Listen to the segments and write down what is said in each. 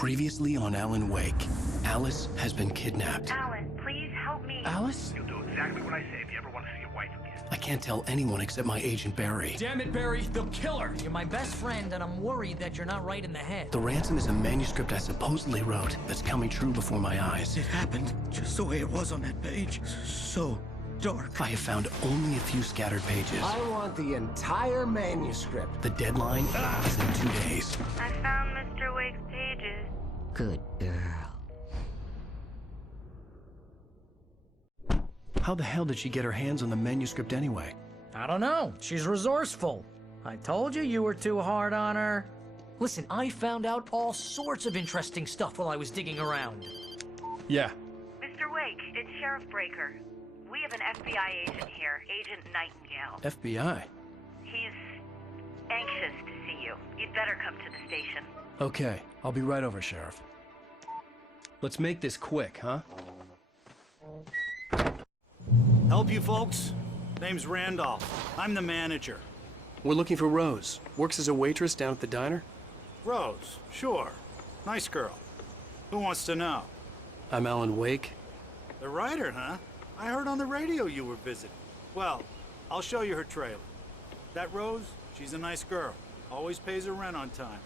Previously on Alan Wake, Alice has been kidnapped. Alan, please help me. Alice? You'll do exactly what I say if you ever want to see your wife again. I can't tell anyone except my agent Barry. Damn it, Barry, they'll kill her! You're my best friend, and I'm worried that you're not right in the head. The ransom is a manuscript I supposedly wrote that's coming true before my eyes. It happened just the way it was on that page. So dark. I have found only a few scattered pages. I want the entire manuscript. The deadline is in 2 days. I found Mr. Wake's pages. Good girl. How the hell did she get her hands on the manuscript anyway? I don't know. She's resourceful. I told you you were too hard on her. Listen, I found out all sorts of interesting stuff while I was digging around. Yeah. Mr. Wake, it's Sheriff Breaker. We have an FBI agent here, Agent Nightingale. FBI? He's anxious to see you. You'd better come to the station. Okay, I'll be right over, Sheriff. Let's make this quick, huh? Help you folks? Name's Randolph. I'm the manager. We're looking for Rose. Works as a waitress down at the diner. Rose, sure. Nice girl. Who wants to know? I'm Alan Wake. The writer, huh? I heard on the radio you were visiting. Well, I'll show you her trailer. That Rose, she's a nice girl. Always pays her rent on time.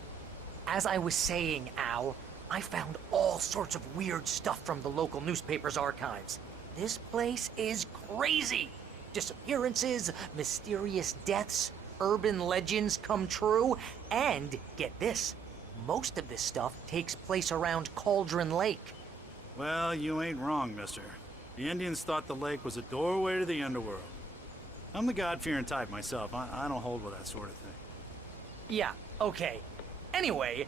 As I was saying, Al, I found all sorts of weird stuff from the local newspaper's archives. This place is crazy. Disappearances, mysterious deaths, urban legends come true, and get this, most of this stuff takes place around Cauldron Lake. Well, you ain't wrong, mister. The Indians thought the lake was a doorway to the underworld. I'm the God-fearing type myself. I don't hold with that sort of thing. Yeah, okay. Anyway,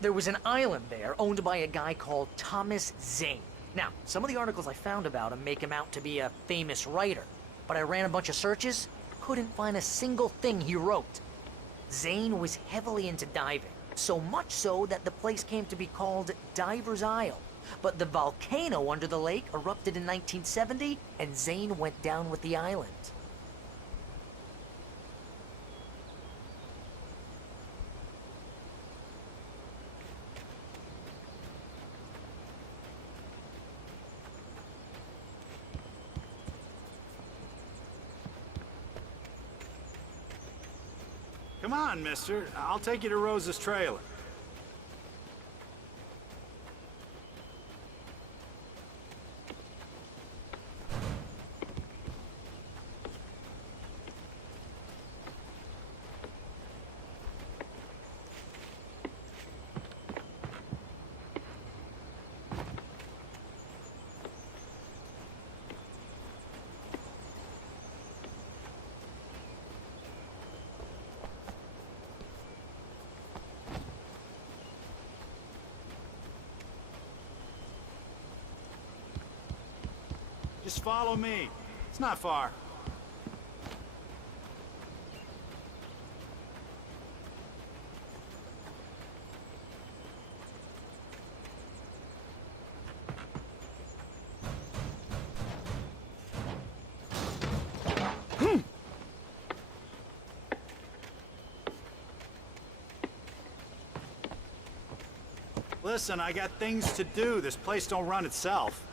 there was an island there owned by a guy called Thomas Zane. Now, some of the articles I found about him make him out to be a famous writer, but I ran a bunch of searches, couldn't find a single thing he wrote. Zane was heavily into diving, so much so that the place came to be called Diver's Isle. But the volcano under the lake erupted in 1970, and Zane went down with the island. Come on, mister. I'll take you to Rose's trailer. Just follow me. It's not far. Listen, I got things to do. This place don't run itself.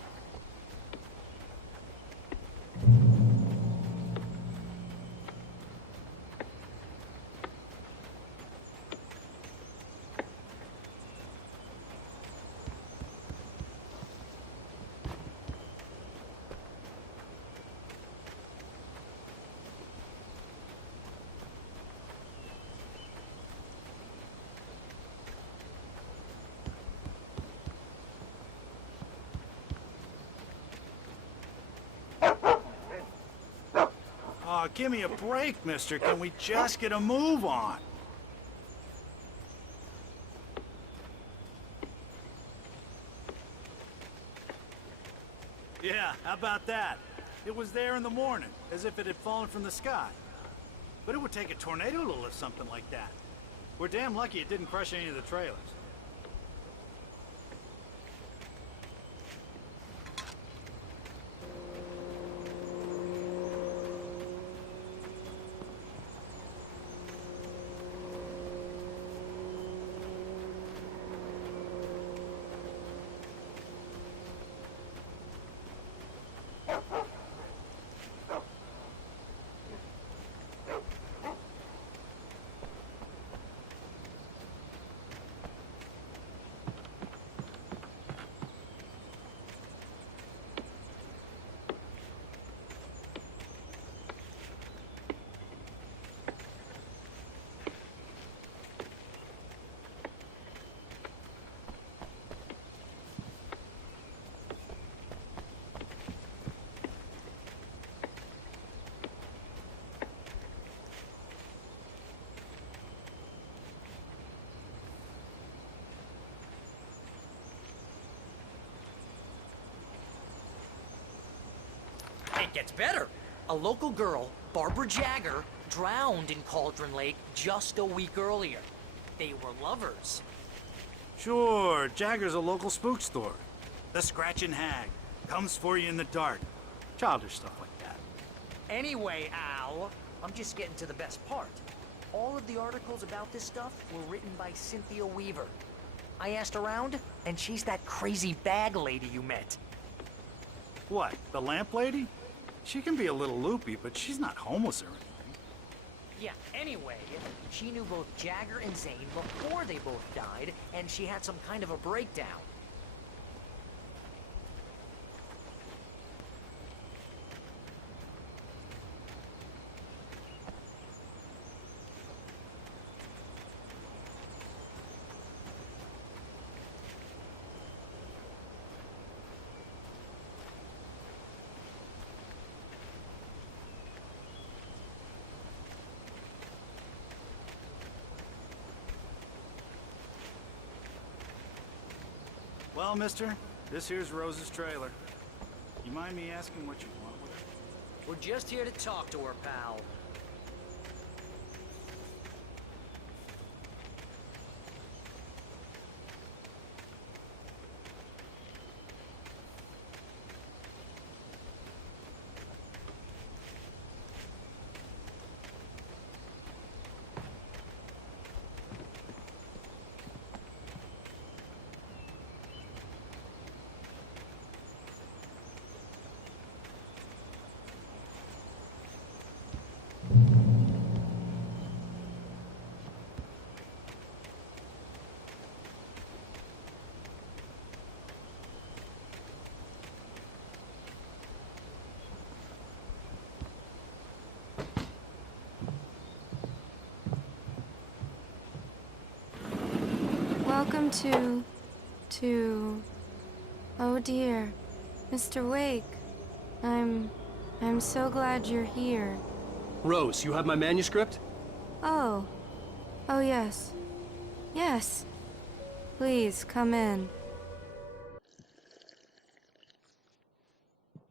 Aw, give me a break, mister. Can we just get a move on? Yeah, how about that? It was there in the morning, as if it had fallen from the sky. But it would take a tornado to lift something like that. We're damn lucky it didn't crush any of the trailers. It gets better. A local girl, Barbara Jagger, drowned in Cauldron Lake just a week earlier. They were lovers. Sure, Jagger's a local spook store. The Scratching Hag. Comes for you in the dark. Childish stuff like that. Anyway, Al, I'm just getting to the best part. All of the articles about this stuff were written by Cynthia Weaver. I asked around, and she's that crazy bag lady you met. What, the lamp lady? She can be a little loopy, but she's not homeless or anything. Yeah, anyway, she knew both Jagger and Zane before they both died, and she had some kind of a breakdown. Well, mister, this here's Rose's trailer. You mind me asking what you want with it? We're just here to talk to her, pal. Welcome to... Oh dear, Mr. Wake. I'm so glad you're here. Rose, you have my manuscript? Oh. Oh yes. Yes. Please, come in.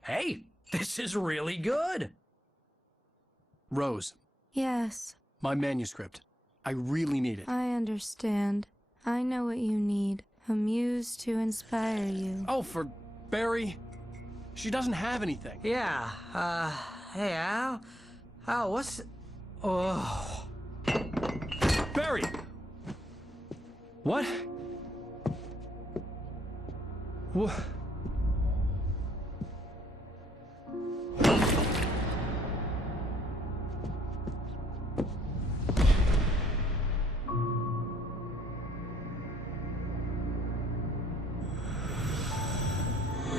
Hey, this is really good. Rose, Yes, my manuscript. I really need it. I understand. I know what you need. A muse to inspire you. Oh, for Barry? She doesn't have anything. Yeah, hey, Al? Al, what's... Oh... Barry! What? What?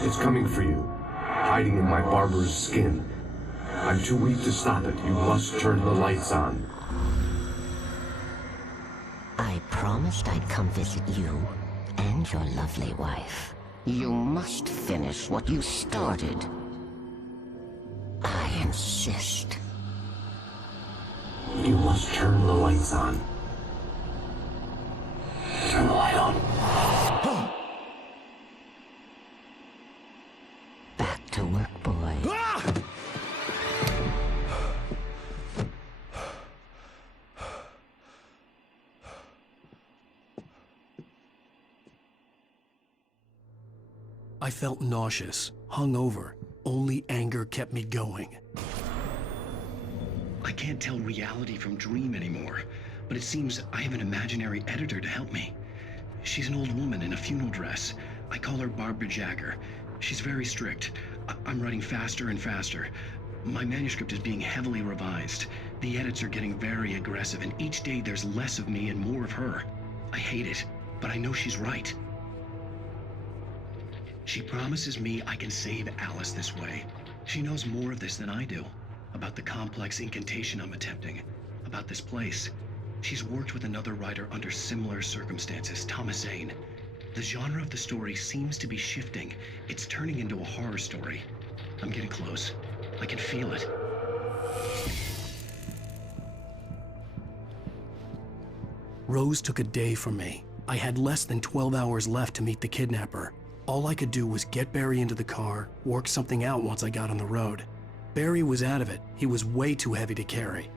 It's coming for you, hiding in my barber's skin. I'm too weak to stop it. You must turn the lights on. I promised I'd come visit you and your lovely wife. You must finish what you started. I insist. You must turn the lights on. Turn the light on. Back to work, boy. I felt nauseous, hungover. Only anger kept me going. I can't tell reality from dream anymore, but it seems I have an imaginary editor to help me. She's an old woman in a funeral dress. I call her Barbara Jagger. She's very strict. I'm writing faster and faster. My manuscript is being heavily revised. The edits are getting very aggressive, and each day there's less of me and more of her. I hate it, but I know she's right. She promises me I can save Alice this way. She knows more of this than I do. About the complex incantation I'm attempting. About this place. She's worked with another writer under similar circumstances, Thomas Zane. The genre of the story seems to be shifting. It's turning into a horror story. I'm getting close. I can feel it. Rose took a day from me. I had less than 12 hours left to meet the kidnapper. All I could do was get Barry into the car, work something out once I got on the road. Barry was out of it. He was way too heavy to carry.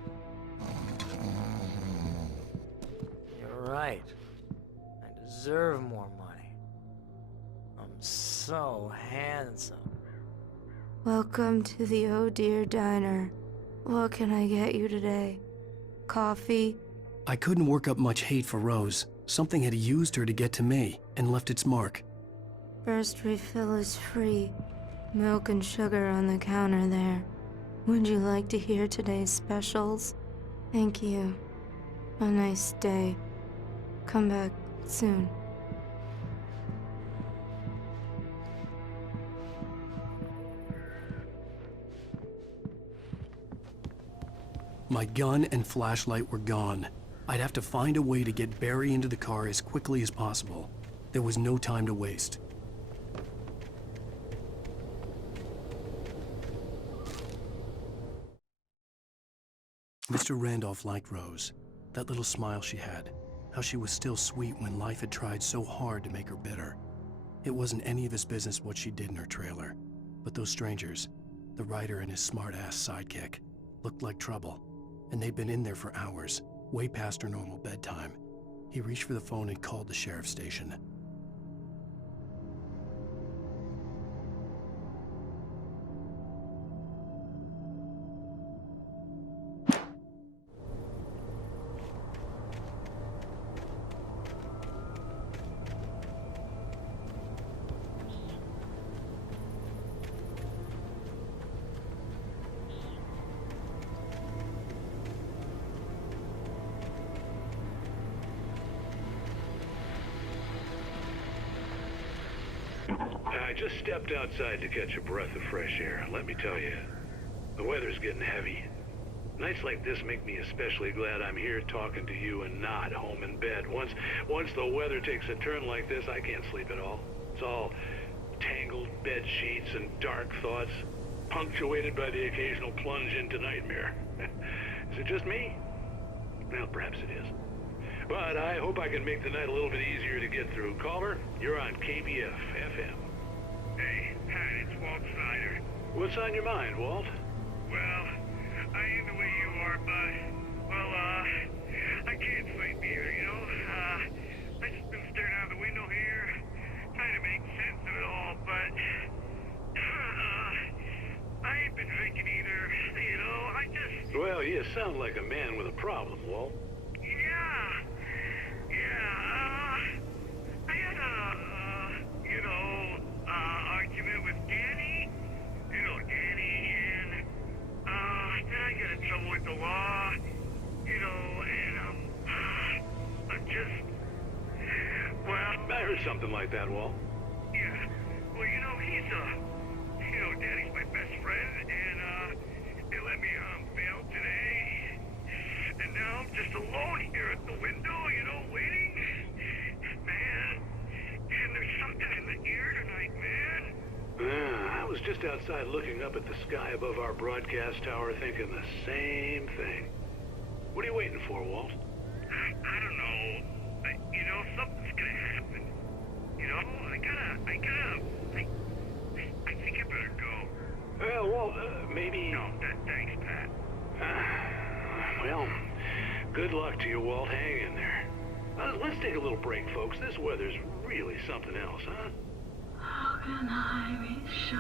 You're right. I deserve more money. I'm so handsome. Welcome to the Oh Dear Diner. What can I get you today? Coffee? I couldn't work up much hate for Rose. Something had used her to get to me and left its mark. First refill is free. Milk and sugar on the counter there. Would you like to hear today's specials? Thank you. A nice day. Come back soon. My gun and flashlight were gone. I'd have to find a way to get Barry into the car as quickly as possible. There was no time to waste. Mr. Randolph liked Rose. That little smile she had. How she was still sweet when life had tried so hard to make her bitter. It wasn't any of his business what she did in her trailer. But those strangers, the writer and his smart-ass sidekick, looked like trouble. And they'd been in there for hours, way past her normal bedtime. He reached for the phone and called the sheriff's station. I just stepped outside to catch a breath of fresh air. Let me tell you, the weather's getting heavy. Nights like this make me especially glad I'm here talking to you and not home in bed. Once the weather takes a turn like this, I can't sleep at all. It's all tangled bed sheets and dark thoughts, punctuated by the occasional plunge into nightmare. Is it just me? Well, perhaps it is. But I hope I can make the night a little bit easier to get through. Caller, you're on KBF FM. Hey, Pat, it's Walt Snyder. What's on your mind, Walt? Well, I ain't the way you are, but, well, I can't sleep either, you know? I just been staring out the window here, trying to make sense of it all, but, I ain't been drinking either, you know? I just... Well, you sound like a man with a problem, Walt. I had argument with Danny. You know, Danny, and, then I got in trouble with the law, you know, and, I'm just, well... I heard something like that, Walt. Yeah, well, you know, Danny's my best friend, and, they let me, bail today, and now I'm just alone here at the window, you know, waiting. Man, and there's something in the air tonight, man. I was just outside looking up at the sky above our broadcast tower thinking the same thing. What are you waiting for, Walt? I don't know. You know, something's gonna happen. You know, I think I better go. Well, Walt, maybe... No, thanks, Pat. Well, good luck to you, Walt. Hang in there. Let's take a little break, folks. This weather's really something else, huh? How can I be sure?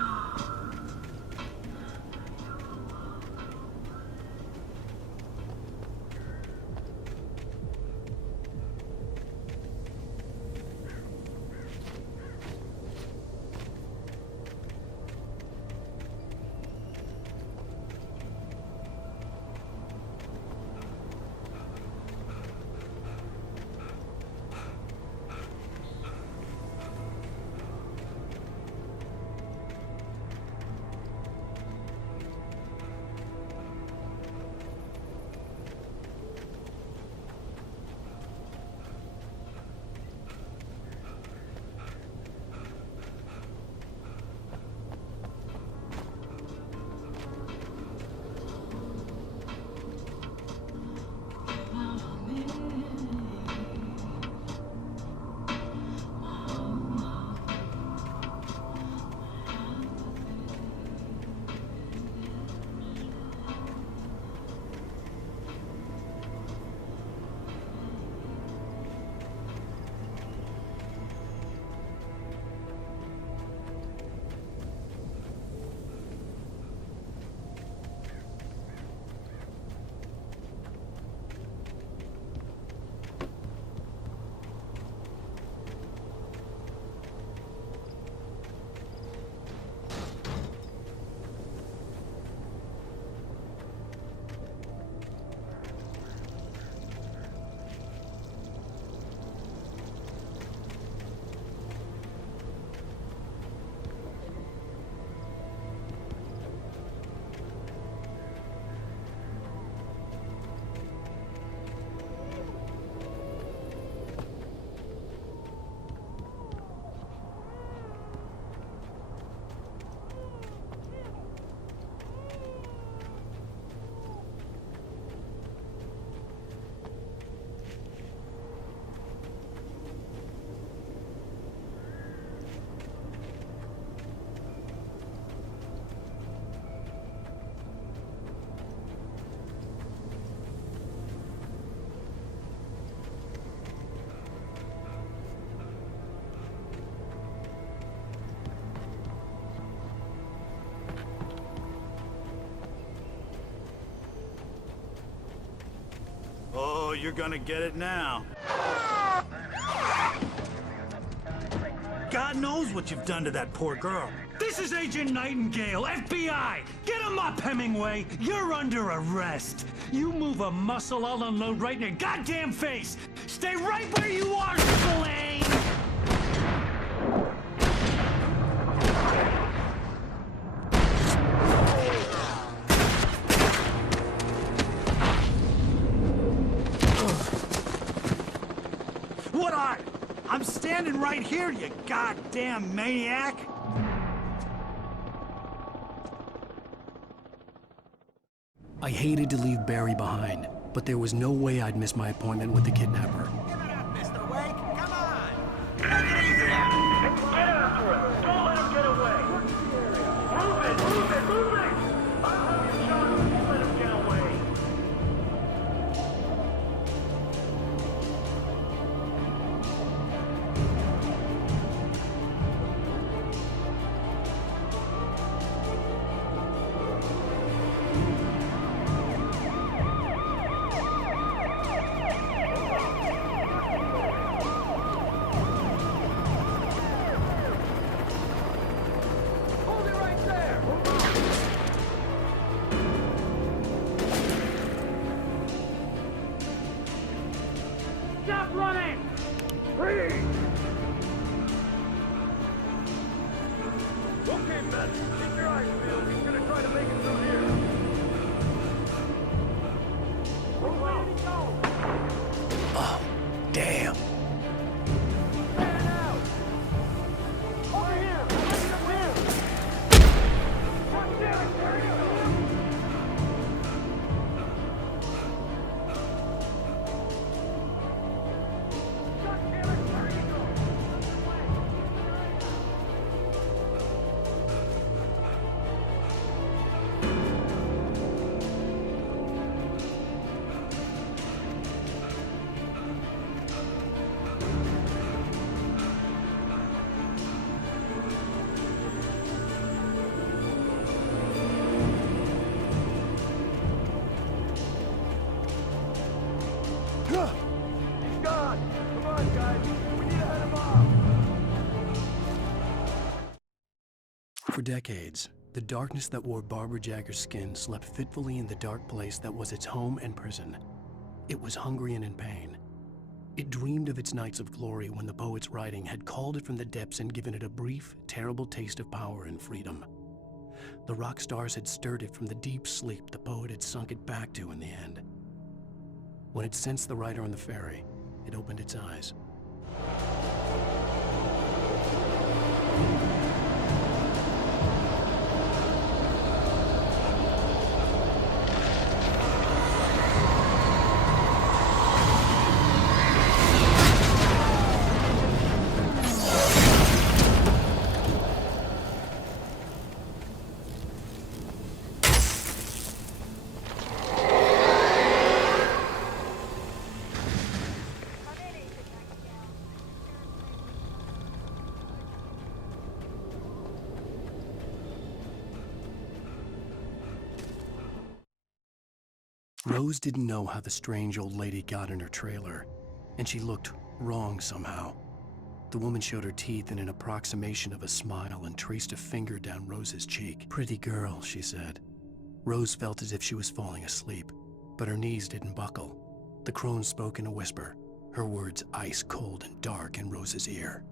you're gonna get it now. God knows what you've done to that poor girl. This is Agent Nightingale, FBI! Get him up, Hemingway! You're under arrest! You move a muscle, I'll unload right in your goddamn face! Stay right where you are, Spillane! What are? I'm standing right here, you goddamn maniac! I hated to leave Barry behind, but there was no way I'd miss my appointment with the kidnapper. Give it up, Mr. Wake. Come on. Take it easy now. Get after him. Don't let him get away. Move it, move it, move it. I'll have you shot if you let him get away. Stop running! Freeze! Okay, men. Keep your eyes peeled. He's gonna try to make it through here. Where did he go? Oh, damn. Stand out! Over here! Over here! God damn it! There you go! God damn it! There you go! He's gone! Come on, guys! We need to head him off! For decades, the darkness that wore Barbara Jagger's skin slept fitfully in the dark place that was its home and prison. It was hungry and in pain. It dreamed of its nights of glory when the poet's writing had called it from the depths and given it a brief, terrible taste of power and freedom. The rock stars had stirred it from the deep sleep the poet had sunk it back to in the end. When it sensed the rider on the ferry, it opened its eyes. Rose didn't know how the strange old lady got in her trailer, and she looked wrong somehow. The woman showed her teeth in an approximation of a smile and traced a finger down Rose's cheek. "Pretty girl," she said. Rose felt as if she was falling asleep, but her knees didn't buckle. The crone spoke in a whisper, her words ice cold and dark in Rose's ear.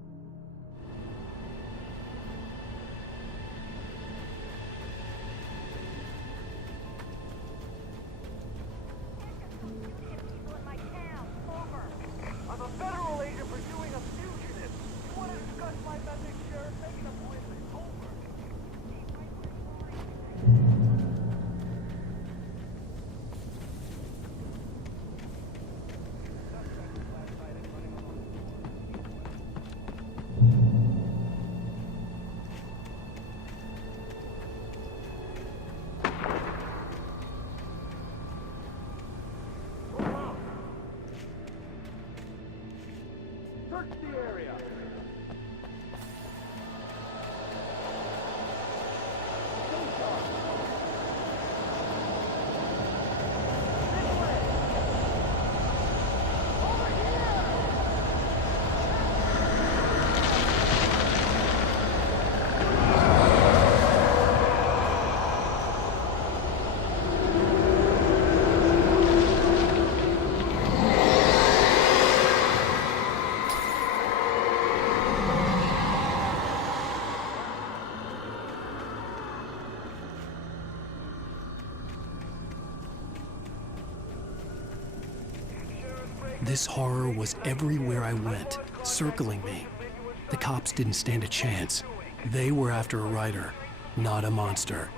I'm a federal agent pursuing a fugitive. You want to discuss my message, Sheriff? Make an appointment. Over. This horror was everywhere I went, circling me. The cops didn't stand a chance. They were after a writer, not a monster.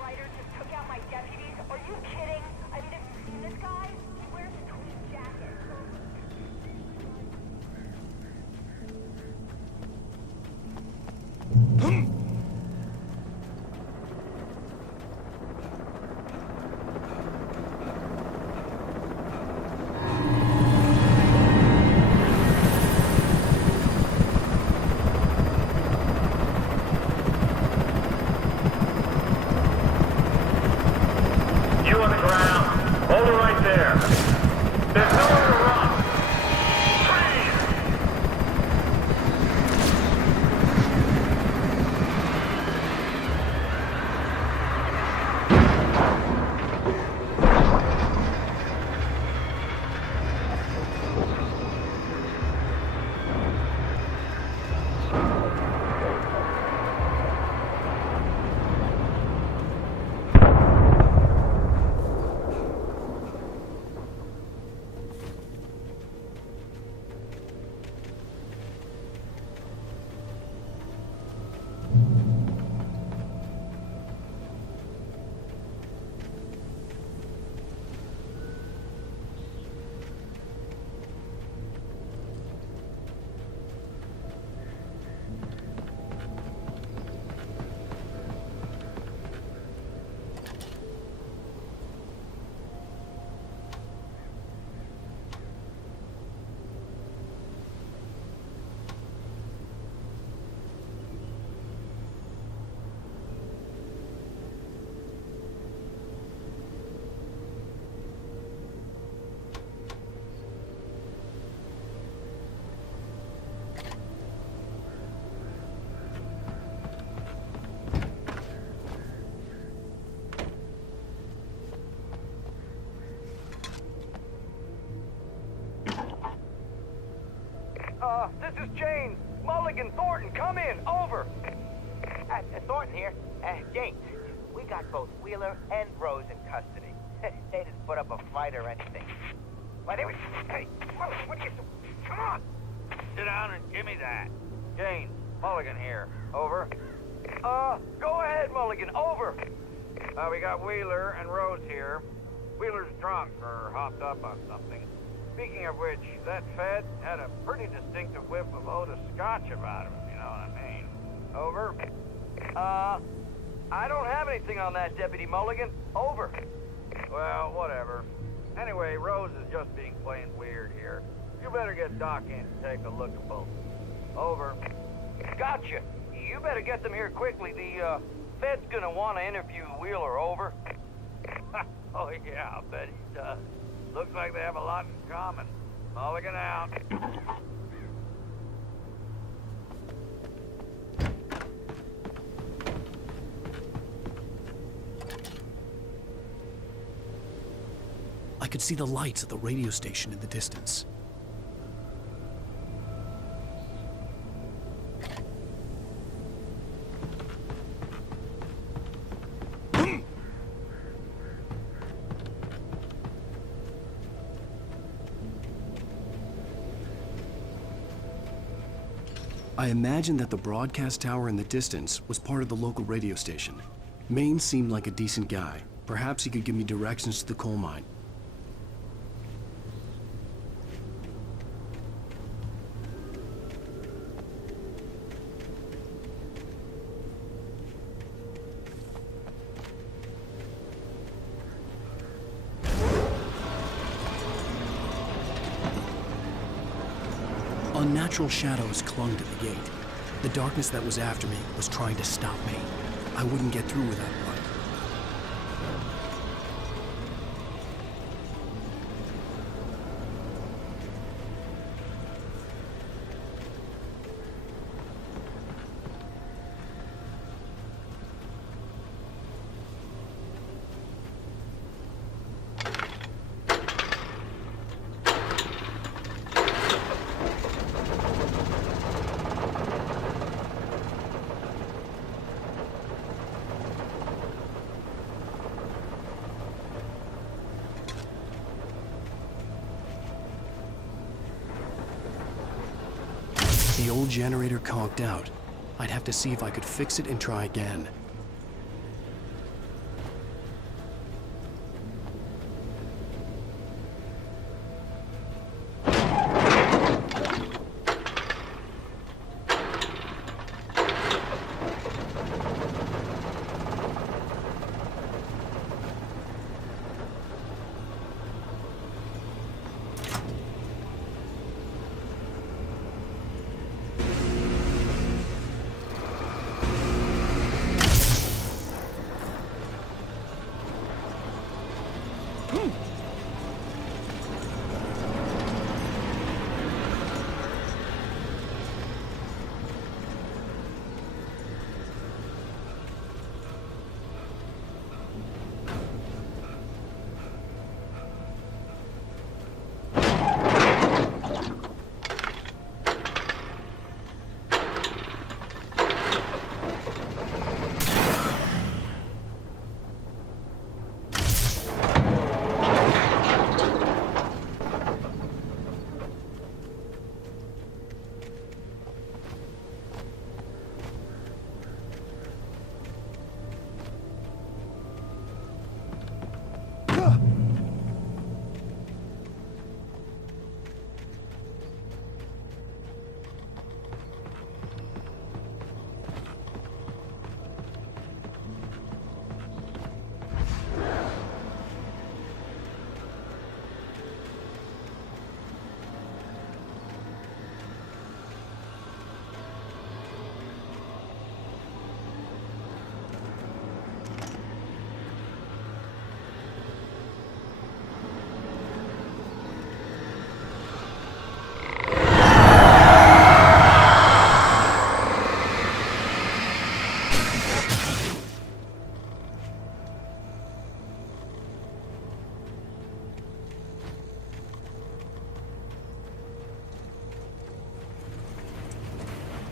You on the ground. Hold it right there. There's nowhere to run. Freeze! This is James. Mulligan, Thornton, come in. Over. Thornton here. James, we got both Wheeler and Rose in custody. They didn't put up a fight or anything. Why, they were... Hey, what are you... Come on! Sit down and give me that. James, Mulligan here. Over. Go ahead, Mulligan. Over. We got Wheeler and Rose here. Wheeler's drunk or hopped up on something. Speaking of which, that Fed had a pretty distinctive whiff of Otis Scotch about him, you know what I mean. Over. I don't have anything on that, Deputy Mulligan. Over. Well, whatever. Anyway, Rose is just being plain weird here. You better get Doc in to take a look at both. Over. Gotcha. You better get them here quickly. The, Fed's gonna want to interview Wheeler. Over. Oh, yeah, I'll bet he does. Looks like they have a lot in common. Mulligan out. I could see the lights of the radio station in the distance. I imagined that the broadcast tower in the distance was part of the local radio station. Maine seemed like a decent guy. Perhaps he could give me directions to the coal mine. Unnatural shadows clung to the gate. The darkness that was after me was trying to stop me. I wouldn't get through without light. old generator conked out. I'd have to see if I could fix it and try again.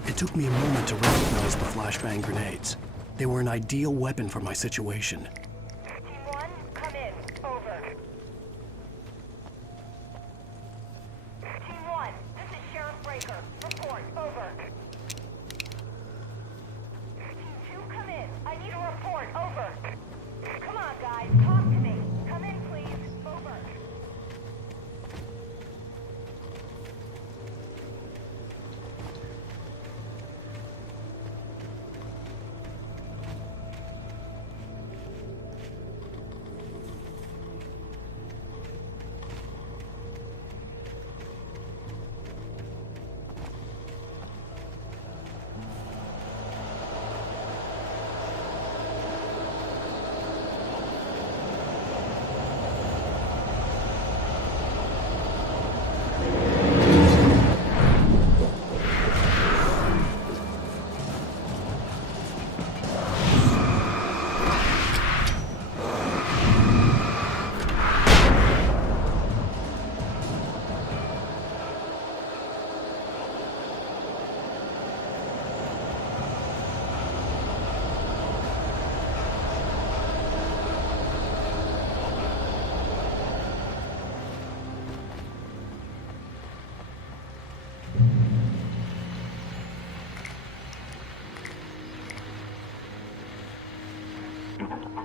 It took me a moment to recognize the flashbang grenades. They were an ideal weapon for my situation. Team 1, come in. Over. Team 1, this is Sheriff Breaker. Report. Over. Team 2, come in. I need a report. Over. Come on, guys. Talk to me. Come in, please. Over.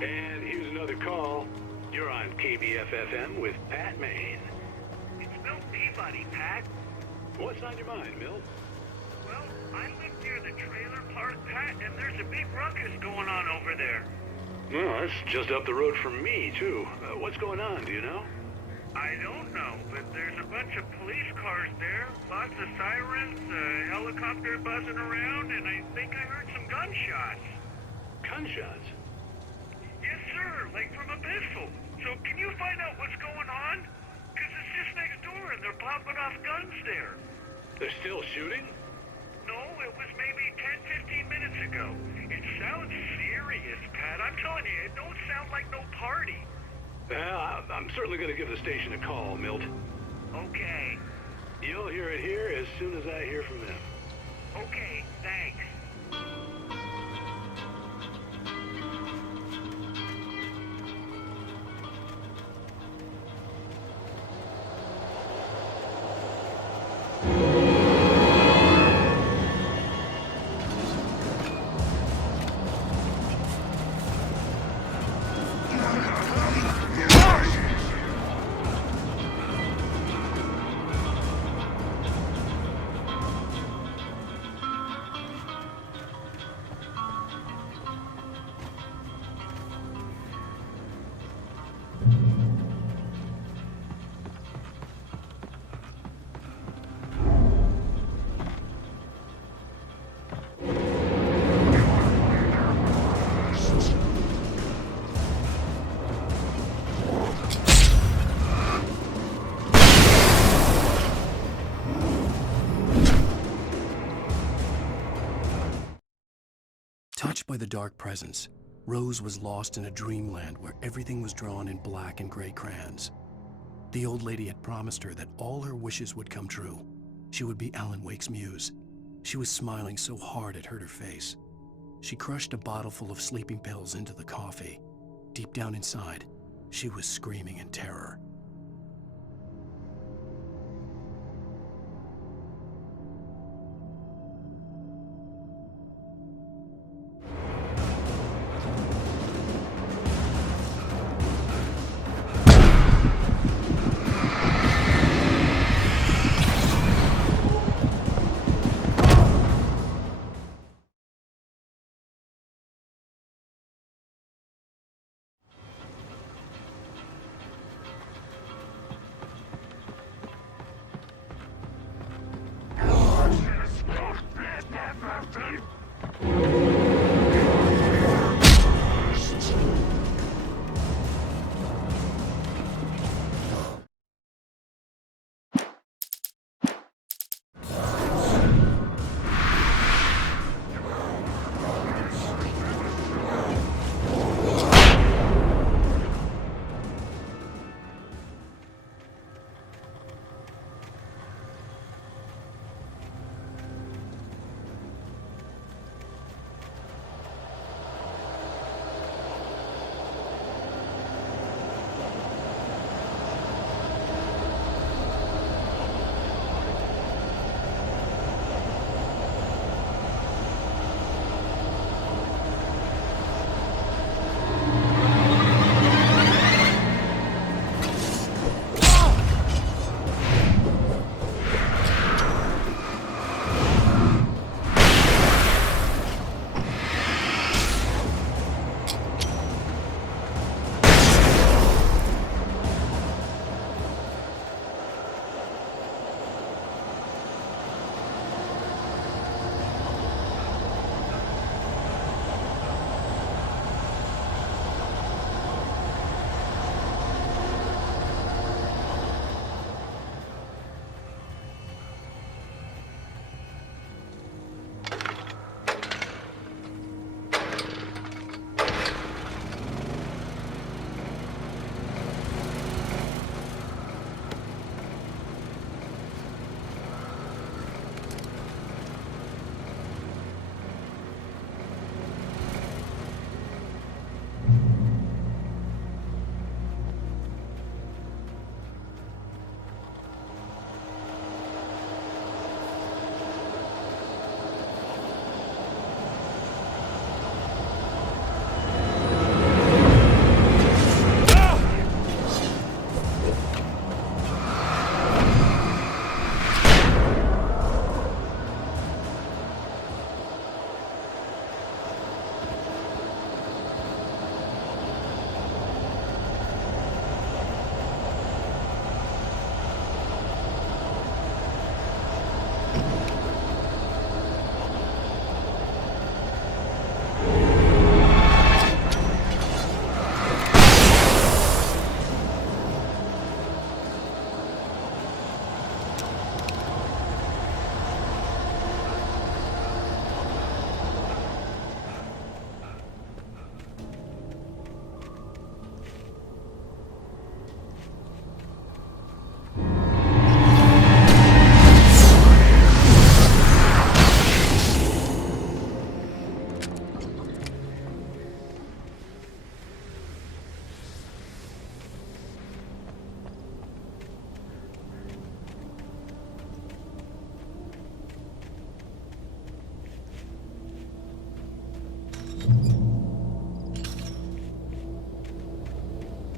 And here's another call. You're on KBFFM with Pat Maine. It's Milt Peabody, Pat. What's on your mind, Milt? Well, I live near the trailer park, Pat, and there's a big ruckus going on over there. Well, that's just up the road from me, too. What's going on, do you know? I don't know, but there's a bunch of police cars there, lots of sirens, a helicopter buzzing around, and I think I heard some gunshots. Gunshots? Yes, sir, like from a pistol. So can you find out what's going on? Because it's just next door and they're popping off guns there. They're still shooting? No, it was maybe 10, 15 minutes ago. It sounds serious, Pat. I'm telling you, it don't sound like no party. Well, I'm certainly going to give the station a call, Milt. Okay. You'll hear it here as soon as I hear from them. Okay, thanks. Touched by the dark presence, Rose was lost in a dreamland where everything was drawn in black and gray crayons. The old lady had promised her that all her wishes would come true. She would be Alan Wake's muse. She was smiling so hard it hurt her face. She crushed a bottle full of sleeping pills into the coffee. Deep down inside, she was screaming in terror.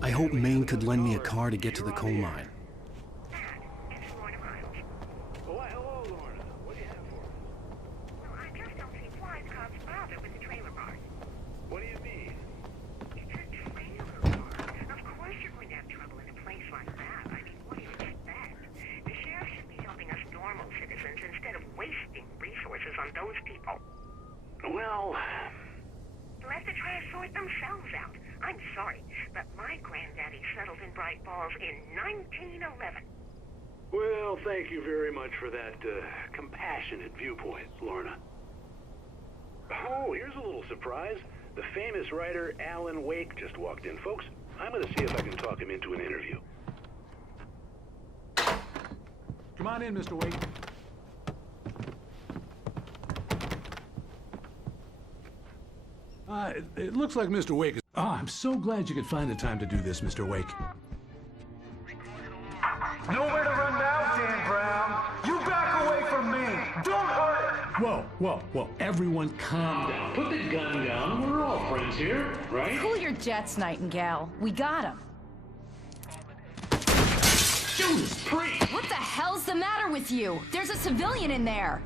I hope Maine could lend me a car to get to the coal mine. Why, hello, Lorna. What do you have for us? Well, I just don't see why the cops bother with the trailer park. What do you mean? It's a trailer park. Of course you're going to have trouble in a place like that. I mean, what do you expect? The sheriff should be helping us normal citizens instead of wasting resources on those people. Well, Let the try to sort themselves out. I'm sorry, but my granddaddy settled in Bright Falls in 1911. well, thank you very much for that compassionate viewpoint, Lorna. Oh, here's here's a little surprise. The famous writer Alan Wake just walked in. Folks, I'm gonna see if I can talk him into an interview. Come on in, Mr. Wake. It looks like Mr. Wake is... Oh, I'm so glad you could find the time to do this, Mr. Wake. Nowhere to run now, Dan Brown. You back away from me. Don't hurt it. Whoa. Everyone calm down. Put the gun down. We're all friends here, right? Cool your jets, Nightingale. We got him. Judas Priest! What the hell's the matter with you? There's a civilian in there.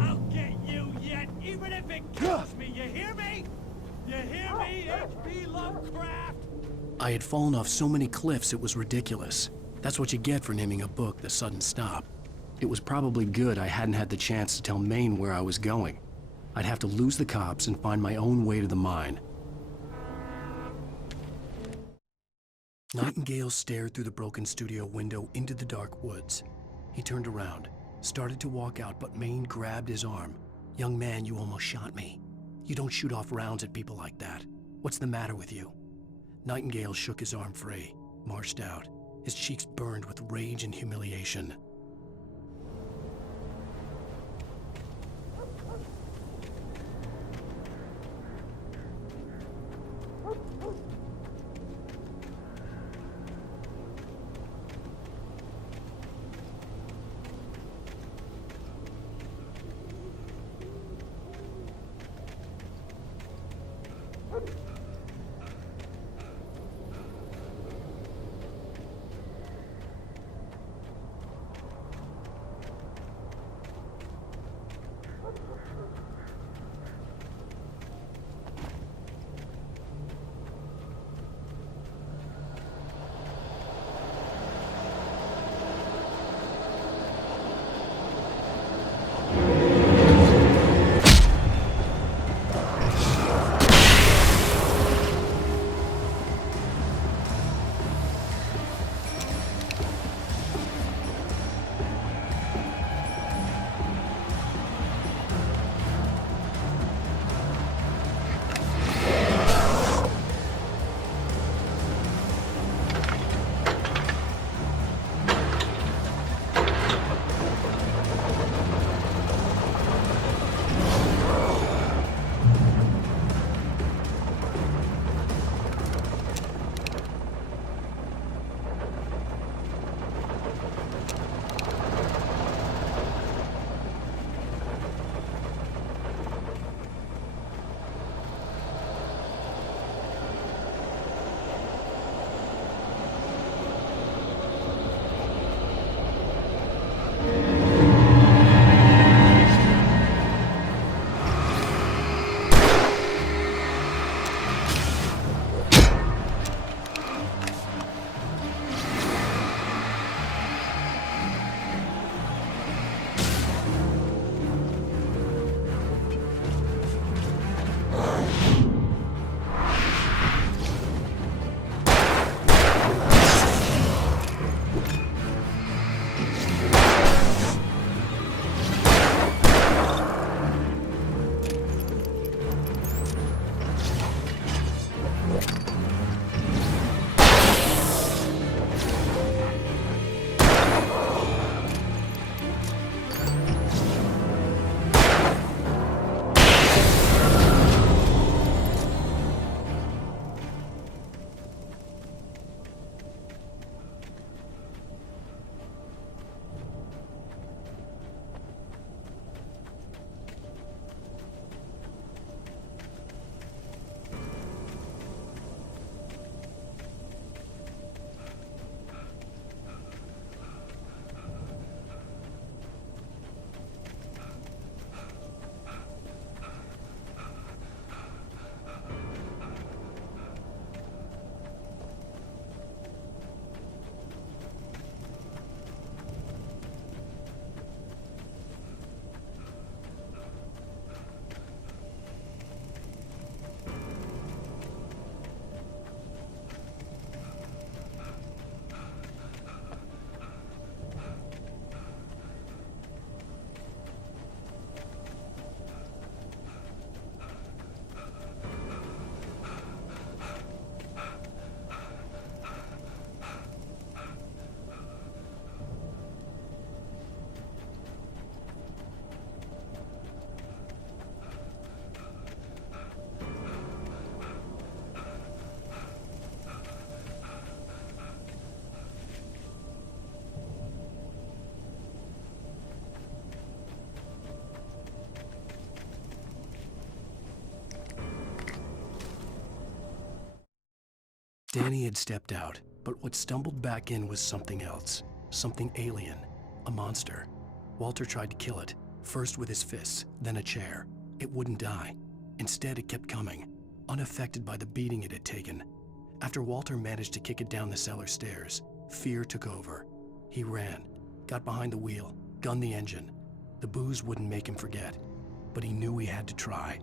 I'll get you yet, even if it kills me. You hear me? You hear me, H.P. Lovecraft? I had fallen off so many cliffs it was ridiculous. That's what you get for naming a book The Sudden Stop. It was probably good I hadn't had the chance to tell Maine where I was going. I'd have to lose the cops and find my own way to the mine. Nightingale stared through the broken studio window into the dark woods. He turned around, started to walk out, but Maine grabbed his arm. "Young man, you almost shot me. You don't shoot off rounds at people like that. What's the matter with you?" Nightingale shook his arm free, marched out. His cheeks burned with rage and humiliation. Danny had stepped out, but what stumbled back in was something else. Something alien. A monster. Walter tried to kill it, first with his fists, then a chair. It wouldn't die. Instead, it kept coming, unaffected by the beating it had taken. After Walter managed to kick it down the cellar stairs, fear took over. He ran, got behind the wheel, gunned the engine. The booze wouldn't make him forget, but he knew he had to try.